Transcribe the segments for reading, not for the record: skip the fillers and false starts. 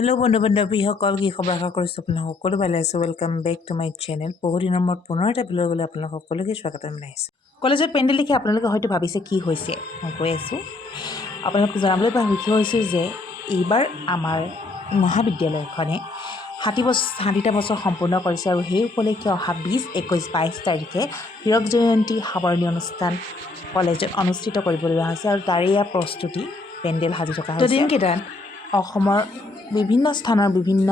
Hello' বন্ধু-বান্ধৱীসকল, কি খবৰ? আশা কৰিছোঁ আপোনালোক সকলো ভালে আছে। Welcome back to my channel. বহুদিনৰ মূৰত পুনৰ এটা ভিডিঅ'লৈ আপোনালোক সকলোকে স্বাগতম জনাইছোঁ। কলেজৰ পেণ্ডেল দেখি আপোনালোকে হয়তো ভাবিছে কি হৈছে। মই কৈ আছোঁ, আপোনালোকক জনাবলৈ সুখী হৈছোঁ যে এইবাৰ আমাৰ মহাবিদ্যালয়খনে 60টা বছৰ সম্পূৰ্ণ কৰিছে আৰু সেই উপলক্ষে অহা 20, 21, 22 তাৰিখে হীৰক জয়ন্তী সামৰণি অনুষ্ঠান কলেজত অনুষ্ঠিত কৰিবলৈ হৈছে আৰু তাৰে ইয়াৰ প্ৰস্তুতি পেণ্ডেল সাজি থকা হৈছে। দিনকেইটাত অসমৰ বিভিন্ন স্থানৰ বিভিন্ন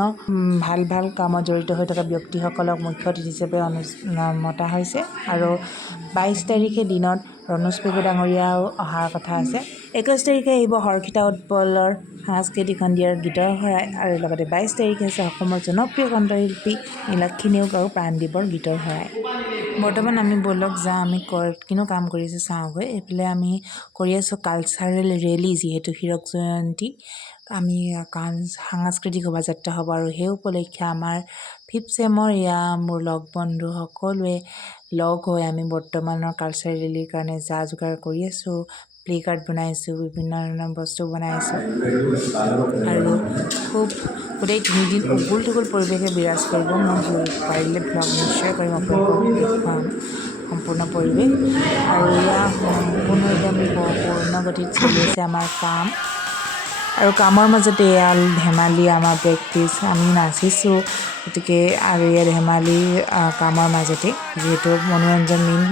ভাল ভাল কামত জড়িত হৈ থকা ব্যক্তিসকলক মুখ্য অতিথি হিচাপে মতা হৈছে আৰু 22 তাৰিখে দিনত ৰণোজ পেগু ডাঙৰীয়াও অহাৰ কথা আছে। 21 তাৰিখে আহিব হৰ্ষিতা উৎপলৰ সাংস্কৃতিক সন্ধিয়াৰ গীতৰ শৰাই আৰু লগতে 22 তাৰিখে আছে অসমৰ জনপ্ৰিয় কণ্ঠশিল্পী নীলাক্ষী নেওগ আৰু প্ৰাণদীপৰ গীতৰ শৰাই। বৰ্তমান আমি ব'লক যাওঁ, আমি কিনো কাম কৰিছোঁ চাওঁগৈ। এইফালে আমি কৰি আছোঁ কালচাৰেল ৰেলী, যিহেতু হীৰক জয়ন্তী আমি সাংস্কৃতিক শোভাযাত্ৰা হ'ব আৰু সেই উপলক্ষে আমাৰ 5th চেমৰ মোৰ লগ বন্ধু সকলোৱে লগ হৈ আমি বৰ্তমানৰ কালচাৰেল ৰেলীৰ কাৰণে যা যোগাৰ কৰি আছোঁ। প্লে কাৰ্ড বনাইছোঁ, বিভিন্ন ধৰণৰ বস্তু বনাইছোঁ আৰু খুব গোটেই 3 দিন উগুল থুগুল পৰিৱেশে বিৰাজ কৰিব। মই পাৰিলে ব্লগ নিশ্চয় কৰিম, আপোনালোকক দেখুৱাম সম্পূৰ্ণ পৰিৱেশ। আৰু সম্পূৰ্ণৰূপে আমি পূৰ্ণ গতিত চলি আছে আমাৰ কাম আৰু কামৰ মাজতে ধেমালি, আমাৰ প্ৰেক্টিছ, আমি নাচিছোঁ। গতিকে আৰু ধেমালি কামৰ মাজতে, যিহেতু মনোৰঞ্জন মেইন।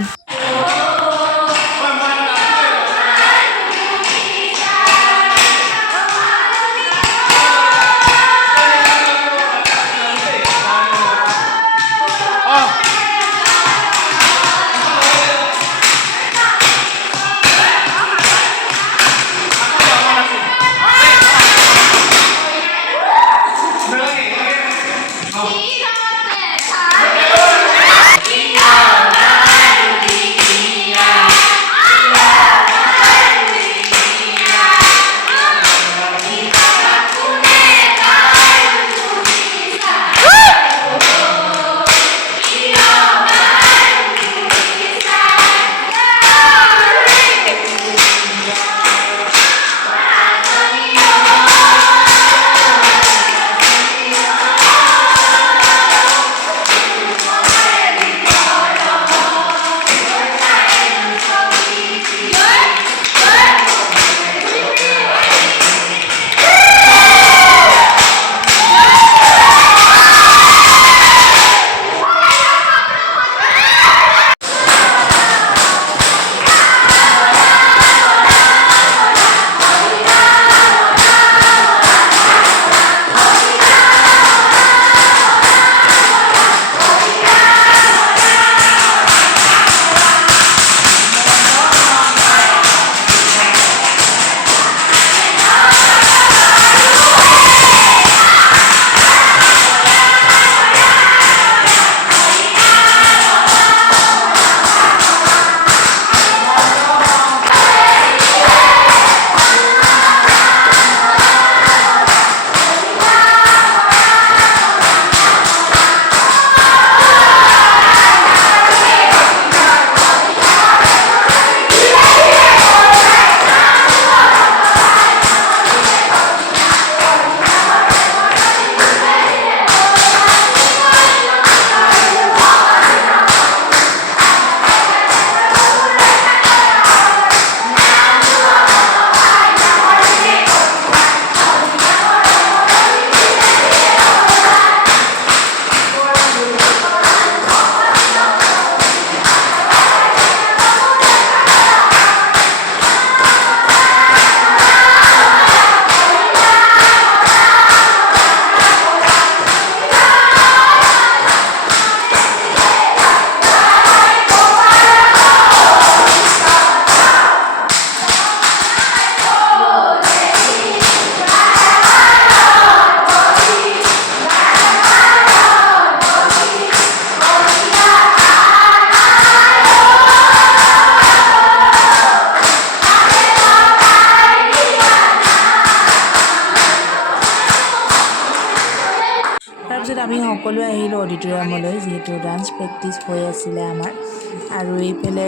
তাৰপিছত আমি সকলোৱে আহিলোঁ অডিটৰিয়ামলৈ, যিহেতু ডান্স প্ৰেক্টিছ হৈ আছিলে আমাৰ। আৰু এইফালে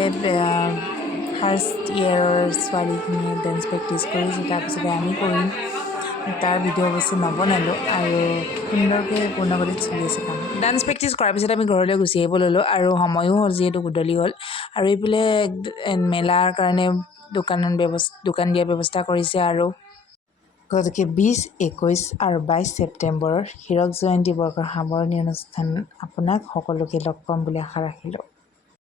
ফাৰ্ষ্ট ইয়েৰৰ ছোৱালীখিনিয়ে ডান্স প্ৰেক্টিছ কৰিছে, তাৰপিছতে আমি কৰিম। তাৰ ভিডিঅ' অৱশ্যে নবনালোঁ আৰু সুন্দৰকৈ পূৰ্ণগতিত চলি আছে কাম। ডান্স প্ৰেক্টিছ কৰাৰ পিছত আমি ঘৰলৈ গুচি আহিব ল'লোঁ আৰু সময়ো হ'ল যিহেতু গধূলি হ'ল আৰু এইফালে মেলাৰ কাৰণে দোকান দিয়াৰ ব্যৱস্থা কৰিছে আৰু গতিকে 20, 21 আৰু 22 ছেপ্টেম্বৰৰ হীৰক জয়ন্তী বৰ্ষৰ সামৰণি অনুষ্ঠান আপোনাক সকলোকে লগ পাম বুলি আশা ৰাখিলোঁ।